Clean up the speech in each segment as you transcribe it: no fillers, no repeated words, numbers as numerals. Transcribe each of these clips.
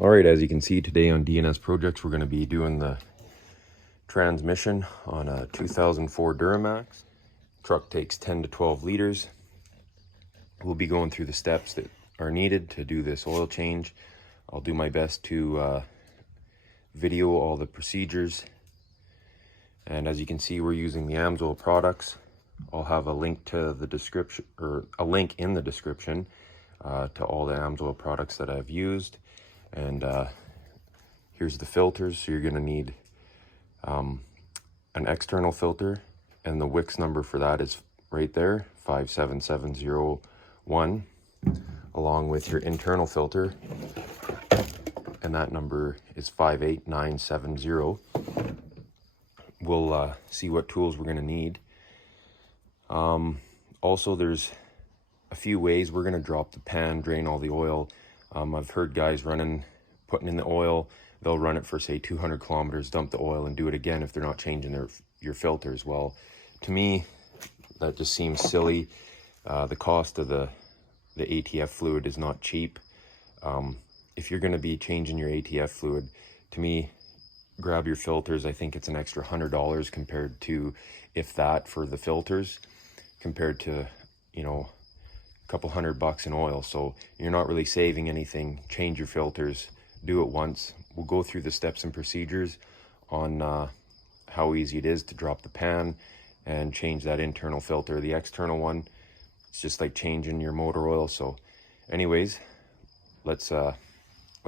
All right, as you can see today on DNS Projects, we're going to be doing the transmission on a 2004 Duramax. Truck takes 10 to 12 liters. We'll be going through the steps that are needed to do this oil change. I'll do my best to video all the procedures. And as you can see, we're using the AMSOIL products. I'll have a link to the description, or a link in the description to all the AMSOIL products that I've used. And here's the filters. So you're going to need an external filter, and the Wix number for that is right there, 57701, along with your internal filter, and that number is 58970. We'll see what tools we're going to need. Also, there's a few ways we're going to drop the pan, drain all the oil. I've heard guys putting in the oil, they'll run it for say 200 kilometers, dump the oil and do it again if they're not changing your filters. Well, to me, that just seems silly. The cost of the ATF fluid is not cheap. If you're going to be changing your ATF fluid, to me, grab your filters. I think it's an extra $100 compared to, if that, for the filters, compared to, you know, couple $100 in oil. So you're not really saving anything. Change your filters, do it once. We'll go through the steps and procedures on how easy it is to drop the pan and change that internal filter. The external one, it's just like changing your motor oil. So anyways, let's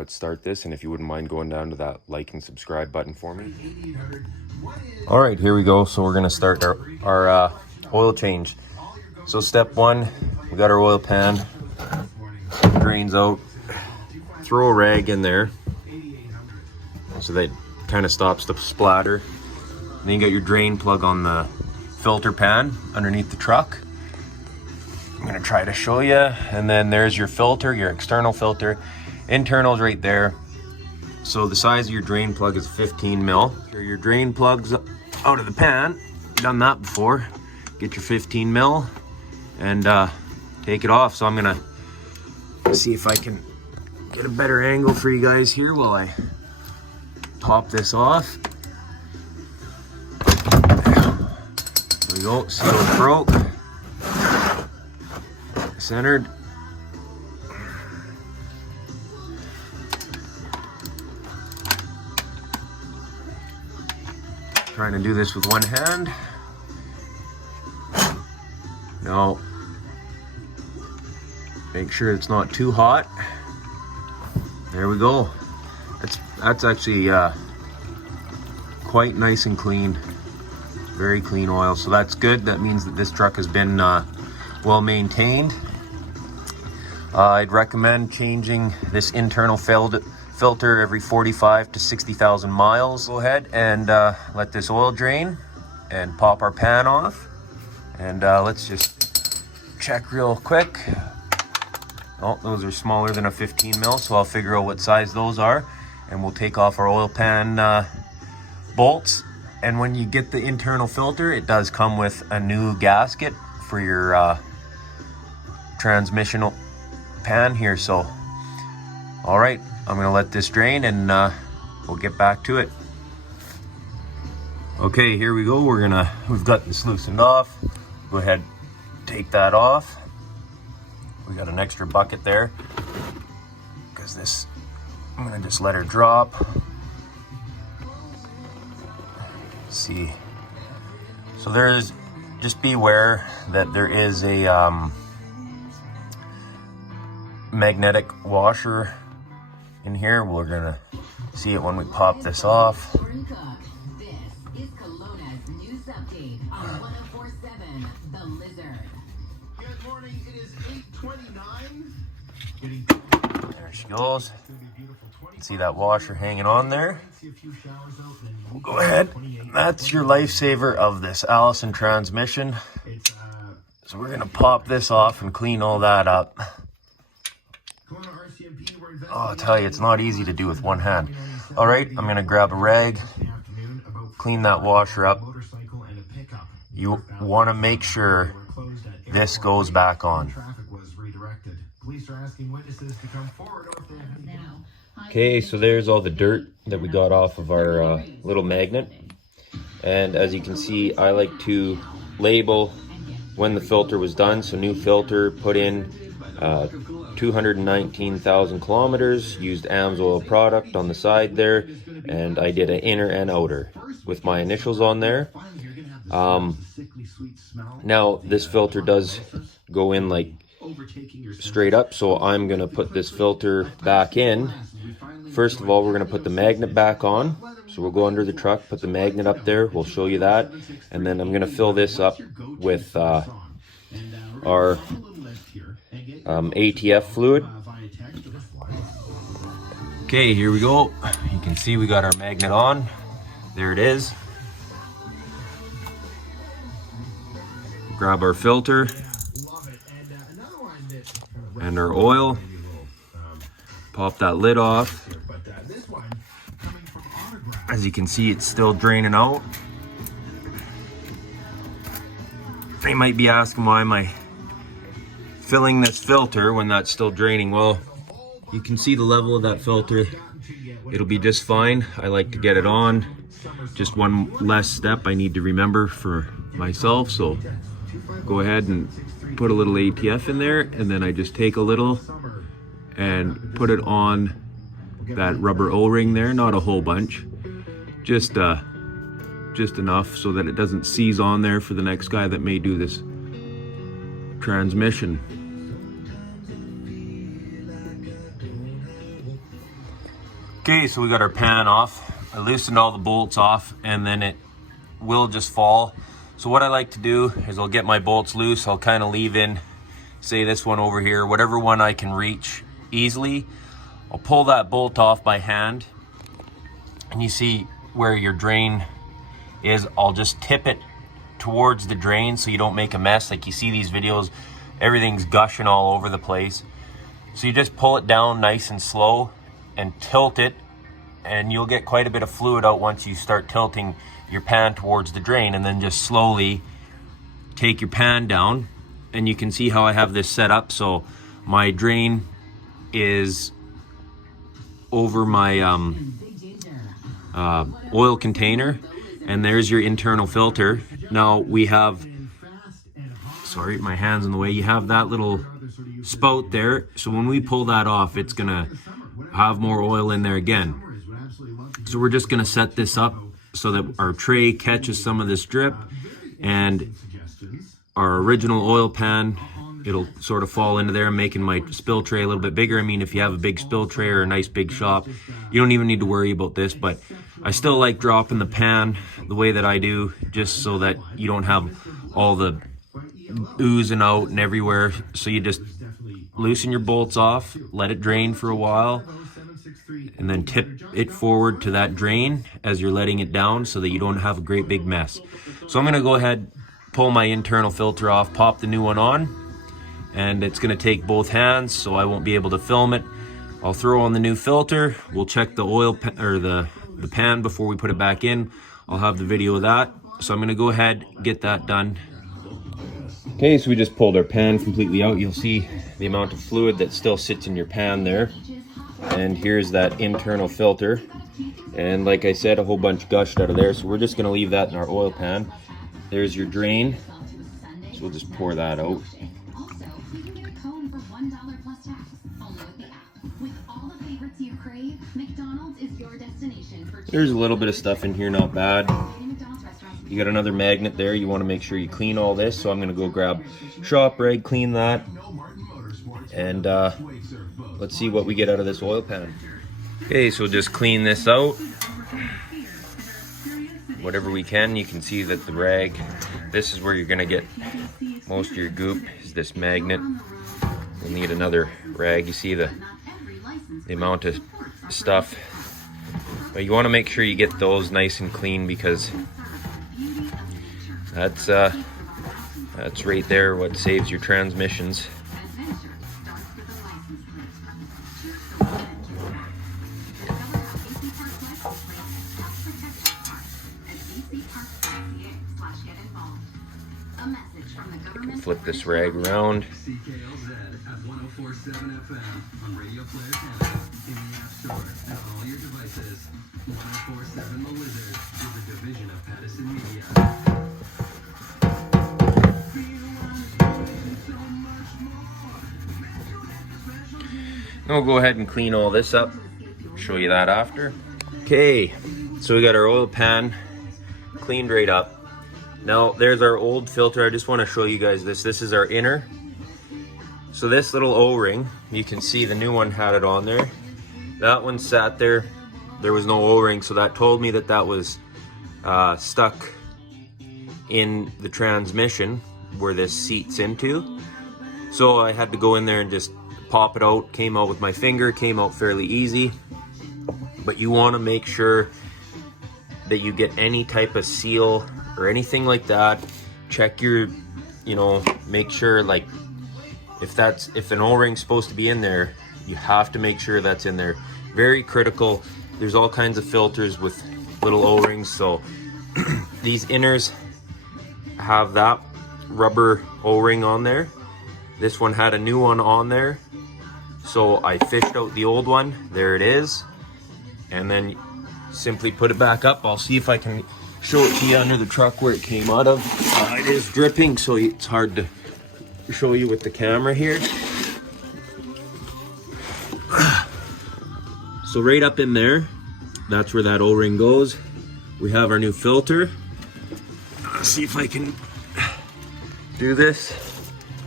start this, and if you wouldn't mind going down to that like and subscribe button for me. All right, here we go. So we're gonna start our oil change. So step one, we got our oil pan, drains out, throw a rag in there so that kind of stops the splatter. And then you got your drain plug on the filter pan underneath the truck. I'm gonna try to show you. And then there's your filter, your external filter. Internal's right there. So the size of your drain plug is 15 mil. Your drain plug's out of the pan. Done that before. Get your 15 mil and take it off. So I'm gonna see if I can get a better angle for you guys here while I pop this off. There we go, seal it broke. Centered. Trying to do this with one hand. No. Make sure it's not too hot. There we go. That's actually quite nice and clean. Very clean oil, so that's good. That means that this truck has been well maintained. I'd recommend changing this internal filter every 45 to 60,000 miles. Go ahead and let this oil drain and pop our pan off. And let's just check real quick. Oh, those are smaller than a 15 mil, so I'll figure out what size those are. And we'll take off our oil pan bolts. And when you get the internal filter, it does come with a new gasket for your transmission pan here. So, all right, I'm gonna let this drain and we'll get back to it. Okay, here we go. We've got this loosened off. Go ahead, take that off. We got an extra bucket there because this, I'm gonna just let her drop. See, so there's, just beware that there is a magnetic washer in here. We're gonna see it when we pop this off. This is Kelowna's news update on 104.7 The Lizard. Good morning, it is 8:29. There she goes. See that washer hanging on there? We'll go ahead. That's your lifesaver of this Allison transmission. So we're gonna pop this off and clean all that up. Oh, I'll tell you, it's not easy to do with one hand. All right, I'm gonna grab a rag, clean that washer up. You wanna make sure this goes back on. Police are asking witnesses to come forward. Now, Okay, so there's all the dirt that we got off of our little magnet. And as you can see, I like to label when the filter was done. So new filter, put in 219,000 kilometers, used AMSOIL product on the side there, and I did an inner and outer with my initials on there. Now this filter does go in like straight up, so I'm gonna put this filter back in. First of all, we're gonna put the magnet back on. So we'll go under the truck, put the magnet up there, we'll show you that, and then I'm gonna fill this up with our ATF fluid. Okay, here we go. You can see we got our magnet on. There it is. Grab our filter and our oil. Pop that lid off. As you can see, it's still draining out. You might be asking, why am I filling this filter when that's still draining? Well, you can see the level of that filter. It'll be just fine. I like to get it on. Just one less step I need to remember for myself. So go ahead and put a little ATF in there, and then I just take a little and put it on that rubber O-ring there. Not a whole bunch, just enough so that it doesn't seize on there for the next guy that may do this transmission. Okay, so we got our pan off. I loosened all the bolts off, and then it will just fall. So what I like to do is I'll get my bolts loose. I'll kind of leave in, say this one over here, whatever one I can reach easily. I'll pull that bolt off by hand, and you see where your drain is. I'll just tip it towards the drain so you don't make a mess. Like you see these videos, everything's gushing all over the place. So you just pull it down nice and slow and tilt it, and you'll get quite a bit of fluid out once you start tilting your pan towards the drain. And then just slowly take your pan down, and you can see how I have this set up. So my drain is over my oil container, and there's your internal filter. Now we have, sorry, my hand's in the way. You have that little spout there. So when we pull that off, it's gonna have more oil in there again. So we're just gonna set this up so that our tray catches some of this drip, and our original oil pan, it'll sort of fall into there, making my spill tray a little bit bigger. I mean, if you have a big spill tray or a nice big shop, you don't even need to worry about this, but I still like dropping the pan the way that I do, just so that you don't have all the oozing out and everywhere. So you just loosen your bolts off, let it drain for a while, and then tip it forward to that drain as you're letting it down so that you don't have a great big mess. So I'm gonna go ahead, pull my internal filter off, pop the new one on, and it's gonna take both hands, so I won't be able to film it. I'll throw on the new filter. We'll check the oil or the pan before we put it back in. I'll have the video of that. So I'm gonna go ahead, get that done. Okay, so we just pulled our pan completely out. You'll see the amount of fluid that still sits in your pan there. And here's that internal filter. And like I said, a whole bunch gushed out of there. So we're just gonna leave that in our oil pan. There's your drain. So we'll just pour that out. There's a little bit of stuff in here, not bad. You got another magnet there. You want to make sure you clean all this. So I'm going to go grab shop rag, clean that, and let's see what we get out of this oil pan. Okay, so just clean this out whatever we can. You can see that the rag, this is where you're going to get most of your goop, is this magnet. We'll need another rag. You see the amount of stuff, but you want to make sure you get those nice and clean, because that's right there what saves your transmissions. Flip this rag around. CKLZ at 104.7 FM on Radio Player Canada in the App Store. your devices. 1047 The Wizard is a division of Pattison Media. And we'll go ahead and clean all this up. Show you that after. Okay, so we got our oil pan cleaned right up. Now there's our old filter. I just want to show you guys this. This is our inner. So this little O-ring, you can see the new one had it on there. That one sat there. There was no O-ring, so that told me that that was stuck in the transmission where this seats into. So I had to go in there and just pop it out. Came out with my finger, came out fairly easy. But you want to make sure that you get any type of seal or anything like that. Check your, make sure, like, if an O-ring's supposed to be in there, you have to make sure that's in there. Very critical. There's all kinds of filters with little O-rings, so these inners have that rubber O-ring on there. This one had a new one on there, so I fished out the old one. There it is, and then simply put it back up. I'll see if I can show it to you under the truck where it came out of. It is dripping, so it's hard to show you with the camera here. So right up in there, that's where that O-ring goes. We have our new filter. Let's see if I can do this.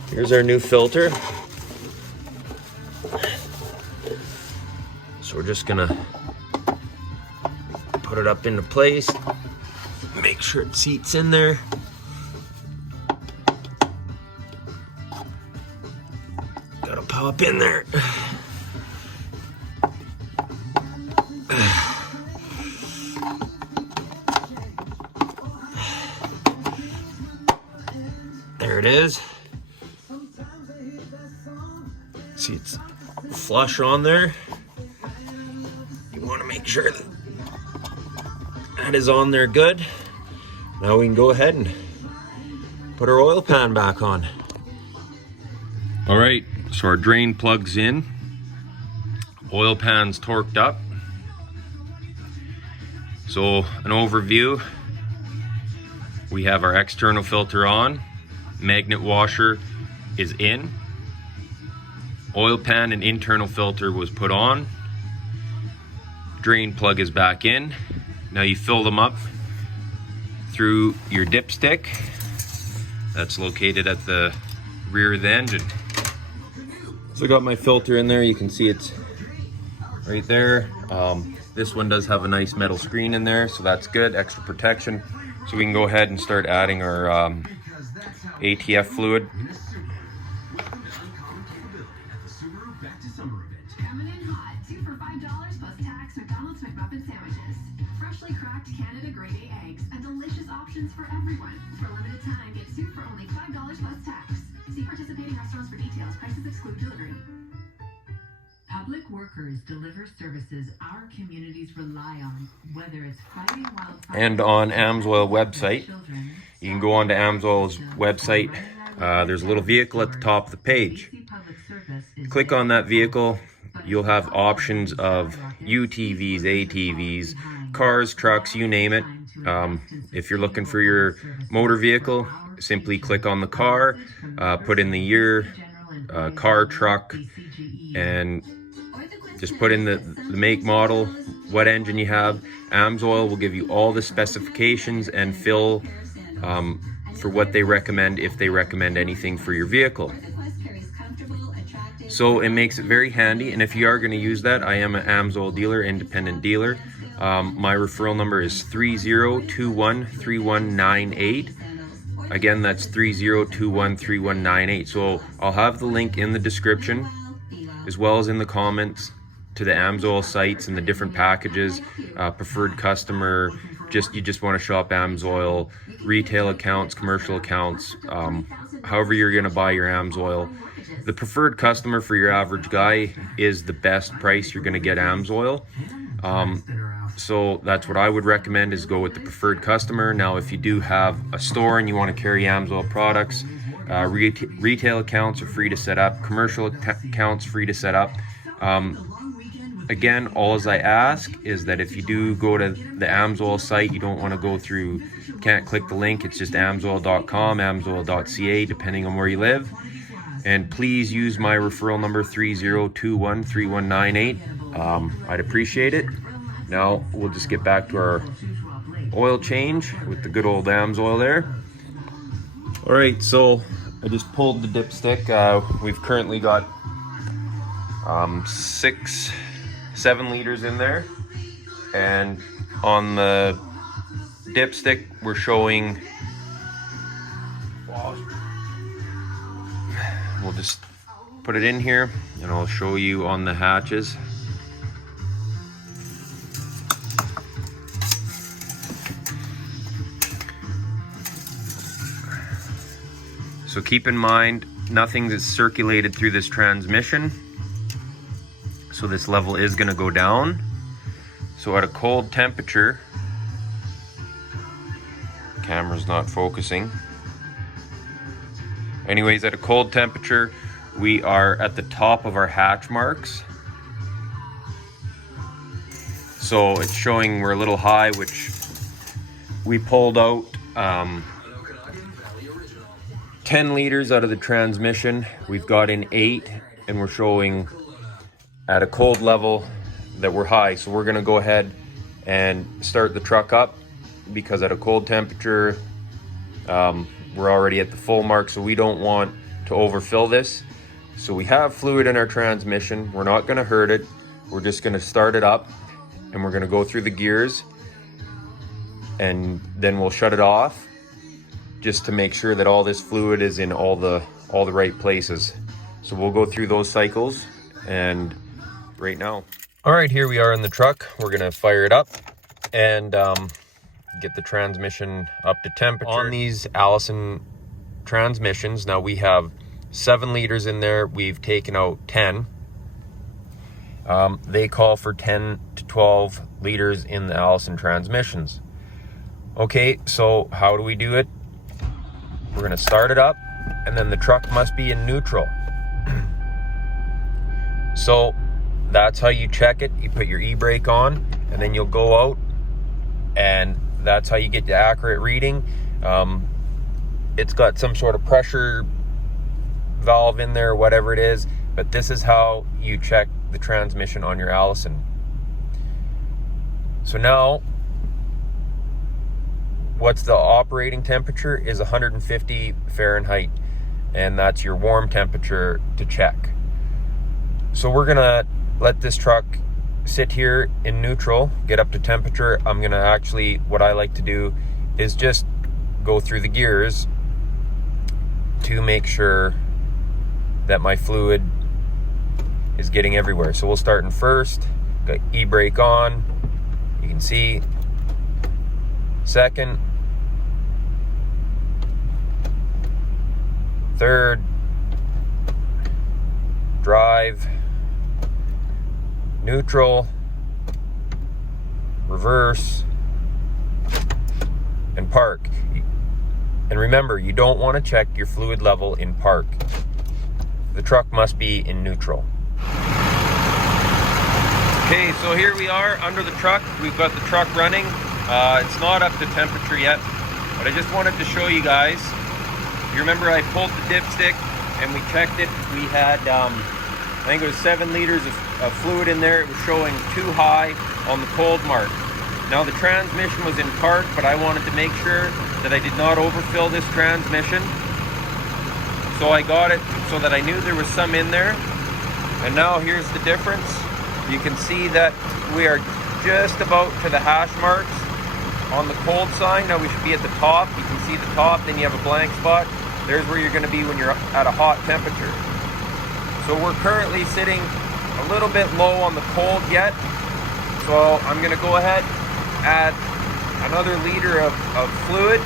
Here's our new filter. So we're just gonna put it up into place. Make sure it seats in there. Gotta pop in there. There it is. See, it's flush on there. You want to make sure that that is on there good. Now we can go ahead and put our oil pan back on. All right, so our drain plugs in. Oil pan's torqued up. So an overview, we have our external filter on. Magnet washer is in. Oil pan and internal filter was put on. Drain plug is back in. Now you fill them up through your dipstick. That's located at the rear of the engine. So I got my filter in there. You can see it's right there. This one does have a nice metal screen in there, so that's good, extra protection. So we can go ahead and start adding our ATF fluid. Coming in hot, 2 for $5 plus tax McDonald's McMuffin sandwiches. Freshly cracked Canada grade A eggs and delicious options for everyone. For a limited time, get 2 for only $5 plus tax. See participating restaurants for details. Prices exclude delivery. Public workers deliver services our communities rely on, whether it's fighting wildfires And on AMSOIL website, you can go on to AMSOIL's website. There's a little vehicle at the top of the page. Click on that vehicle. You'll have options of UTVs, ATVs, cars, trucks, you name it. If you're looking for your motor vehicle, simply click on the car, put in the year, car, truck, and just put in the make, model, what engine you have. AMSOIL will give you all the specifications and fill for what they recommend, if they recommend anything for your vehicle. So it makes it very handy, and if you are going to use that, I am an AMSOIL dealer, independent dealer. My referral number is 30213198. Again, that's 30213198. So I'll have the link in the description, as well as in the comments, to the AMSOIL sites and the different packages, preferred customer, you just want to shop AMSOIL, retail accounts, commercial accounts, however you're going to buy your AMSOIL. The preferred customer for your average guy is the best price you're going to get AMSOIL. So that's what I would recommend, is go with the preferred customer. Now, if you do have a store and you want to carry AMSOIL products, retail accounts are free to set up, commercial accounts free to set up. again, all as I ask is that if you do go to the AMSOIL site, you don't want to go through, can't click the link, it's just amsoil.com, amsoil.ca, depending on where you live. And please use my referral number 30213198. I'd appreciate it. Now we'll just get back to our oil change with the good old AMSOIL there. All right, so I just pulled the dipstick. We've currently got 7 liters in there, and on the dipstick we're showing, we'll just put it in here and I'll show you on the hatches. So keep in mind, nothing is circulated through this transmission, so this level is going to go down. So at a cold temperature, camera's not focusing. Anyways, at a cold temperature, we are at the top of our hatch marks. So it's showing we're a little high, which we pulled out 10 liters out of the transmission. We've got in 8, and we're showing at a cold level that we're high. So we're gonna go ahead and start the truck up, because at a cold temperature, we're already at the full mark, so we don't want to overfill this. So we have fluid in our transmission. We're not gonna hurt it. We're just gonna start it up, and we're gonna go through the gears, and then we'll shut it off, just to make sure that all this fluid is in all the right places. So we'll go through those cycles and right now. All right, here we are in the truck. We're gonna fire it up and get the transmission up to temperature. On these Allison transmissions, now we have 7 liters in there. We've taken out 10. They call for 10 to 12 liters in the Allison transmissions. Okay, so how do we do it? We're gonna start it up, and then the truck must be in neutral. So that's how you check it. You put your e-brake on, and then you'll go out, and that's how you get the accurate reading. It's got some sort of pressure valve in there, whatever it is, but this is how you check the transmission on your Allison. So now, what's the operating temperature is 150 Fahrenheit, and that's your warm temperature to check. So we're gonna let this truck sit here in neutral, get up to temperature. I'm gonna actually, what I like to do is just go through the gears to make sure that my fluid is getting everywhere. So we'll start in first, got e-brake on, you can see, second, third, drive, neutral, reverse, and park. And remember, you don't want to check your fluid level in park. The truck must be in neutral. Okay, so here we are under the truck. We've got the truck running. It's not up to temperature yet, but I just wanted to show you guys. You remember I pulled the dipstick and we checked it. We had, I think it was 7 liters of fluid in there. It was showing too high on the cold mark. Now the transmission was in park, but I wanted to make sure that I did not overfill this transmission. So I got it so that I knew there was some in there. And now here's the difference. You can see that we are just about to the hash marks on the cold sign. Now we should be at the top. You can see the top, then you have a blank spot. There's where you're going to be when you're at a hot temperature. So we're currently sitting a little bit low on the cold yet. So I'm going to go ahead, add another liter of fluid,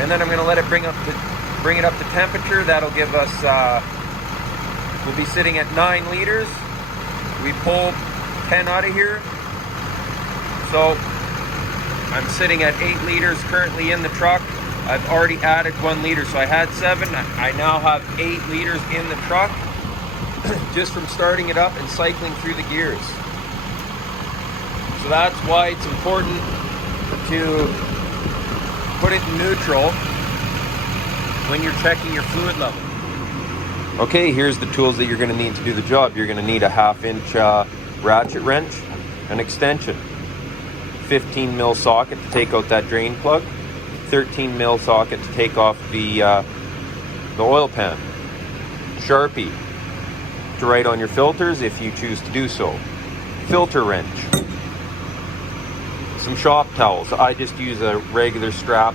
and then I'm going to let it bring it up to temperature. That'll give us, we'll be sitting at 9 liters. We pulled 10 out of here. So I'm sitting at 8 liters currently in the truck. I've already added 1 liter, so I had 7. I now have 8 liters in the truck. just from starting it up and cycling through the gears. So that's why it's important to put it in neutral when you're checking your fluid level. Okay, here's the tools that you're going to need to do the job. You're going to need a 1/2 inch ratchet wrench, an extension, 15 mil socket to take out that drain plug, 13 mil socket to take off the oil pan, Sharpie to write on your filters if you choose to do so, filter wrench, some shop towels. I just use a regular strap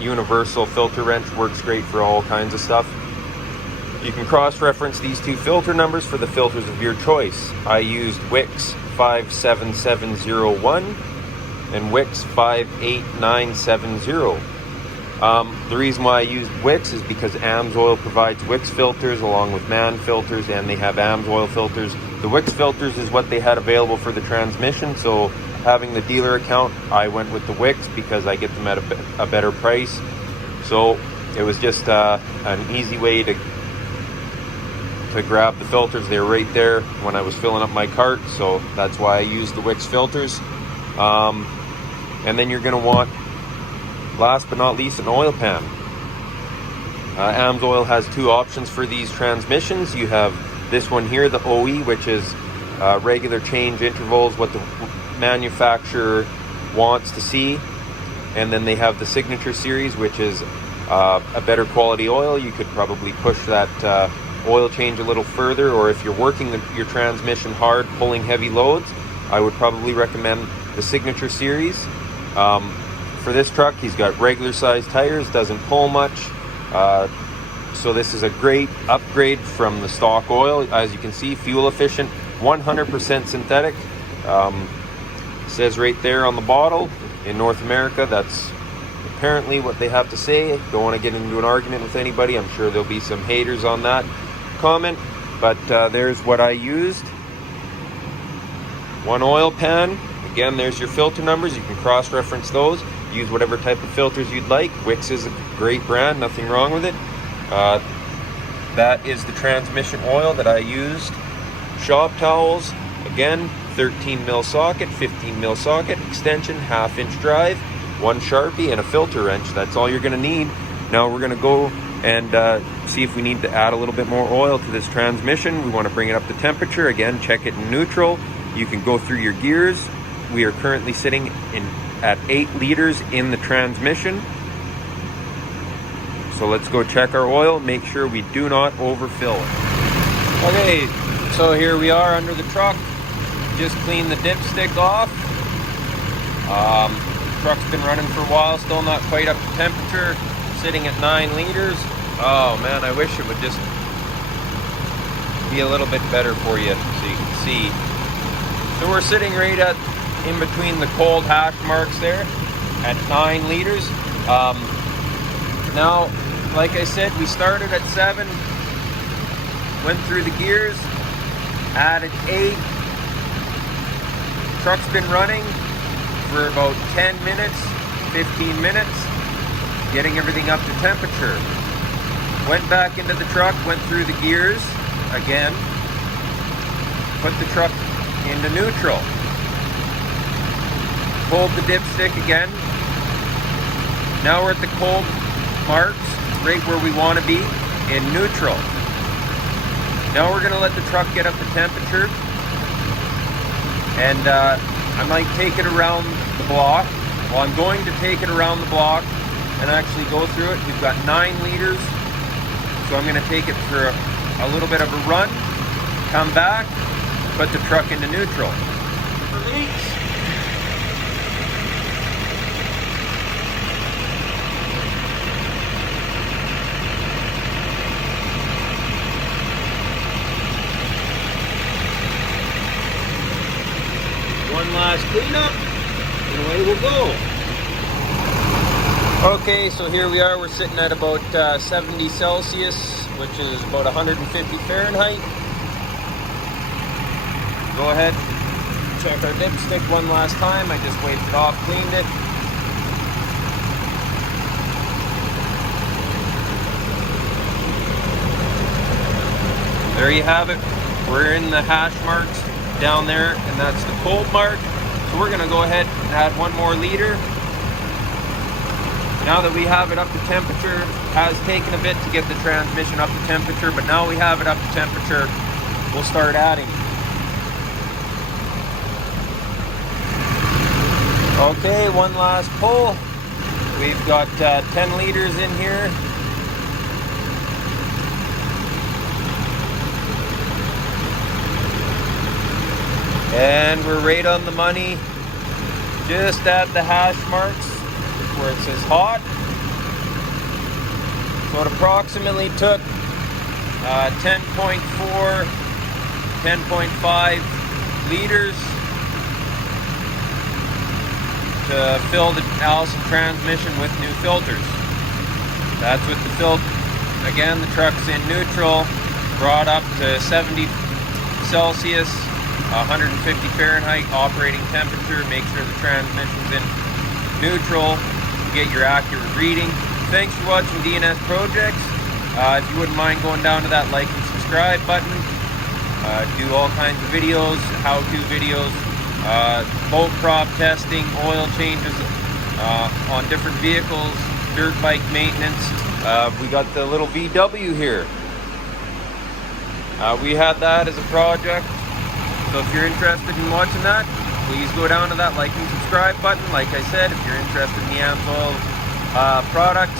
universal filter wrench, works great for all kinds of stuff. You can cross-reference these two filter numbers for the filters of your choice. I used Wix 57701 and Wix 58970. The reason why I used Wix is because Amsoil provides Wix filters along with MAN filters, and they have Amsoil filters. The Wix filters is what they had available for the transmission, so having the dealer account, I went with the Wix because I get them at a better price. So it was just an easy way to grab the filters. They were right there when I was filling up my cart, so that's why I used the Wix filters. And then you're going to want, last but not least, an oil pan. Amsoil has two options for these transmissions. You have this one here, the OE, which is regular change intervals, what the manufacturer wants to see. And then they have the Signature series, which is a better quality oil. You could probably push that oil change a little further, or if you're working your transmission hard, pulling heavy loads, I would probably recommend the Signature series. For this truck, he's got regular size tires, doesn't pull much, so this is a great upgrade from the stock oil. As you can see, fuel efficient, 100% synthetic. Says right there on the bottle, in North America, that's apparently what they have to say. Don't want to get into an argument with anybody. I'm sure there'll be some haters on that comment, but there's what I used. One oil pan. Again, there's your filter numbers. You can cross-reference those. Use whatever type of filters you'd like. Wix is a great brand, nothing wrong with it. That is the transmission oil that I used. Shop towels, again, 13 mil socket, 15 mil socket, extension, 1/2 inch drive, one Sharpie, and a filter wrench. That's all you're going to need. Now we're going to go and see if we need to add a little bit more oil to this transmission. We want to bring it up to temperature. Again, check it in neutral. You can go through your gears. We are currently sitting at 8 liters in the transmission. So let's go check our oil, make sure we do not overfill it. Okay, so here we are under the truck. Just cleaned the dipstick off. Truck's been running for a while, still not quite up to temperature, sitting at 9 liters. Oh man, I wish it would just be a little bit better for you so you can see. So we're sitting right at in between the cold hash marks there at 9 liters. Now, like I said, we started at 7, went through the gears, added 8. Truck's been running for about 10 minutes, 15 minutes, getting everything up to temperature. Went back into the truck, went through the gears again, put the truck into neutral. Pulled the dipstick again. Now we're at the cold marks, right where we want to be, in neutral. Now we're going to let the truck get up to temperature, and I might take it around the block. Well, I'm going to take it around the block and actually go through it. We've got 9 liters, so I'm going to take it for a little bit of a run, come back, put the truck into neutral. Release. One last cleanup, and away we'll go. Okay, so here we are. We're sitting at about 70 Celsius, which is about 150 Fahrenheit. Go ahead, check our dipstick one last time. I just wiped it off, cleaned it. there you have it. We're in the hash marks down there, and that's the cold mark. So we're gonna go ahead and add 1 more liter. Now that we have it up to temperature, has taken a bit to get the transmission up to temperature, but now we have it up to temperature, we'll start adding. Okay, one last pull. We've got 10 liters in here. And we're right on the money, just at the hash marks where it says hot. So it approximately took 10.4, 10.5 liters to fill the Allison transmission with new filters. That's with the filter. Again, the truck's in neutral, brought up to 70 Celsius, 150 Fahrenheit operating temperature. Make sure the transmission's in neutral to get your accurate reading. Thanks for watching DNS Projects. If you wouldn't mind going down to that like and subscribe button, do all kinds of videos, how-to videos, boat prop testing, oil changes on different vehicles, dirt bike maintenance. We got the little VW here. We had that as a project. So if you're interested in watching that, please go down to that like and subscribe button. Like I said, if you're interested in the Amsoil products,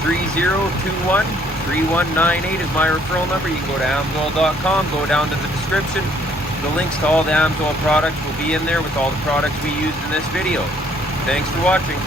3021-3198 is my referral number. You can go to amsoil.com, go down to the description. The links to all the Amsoil products will be in there with all the products we used in this video. Thanks for watching.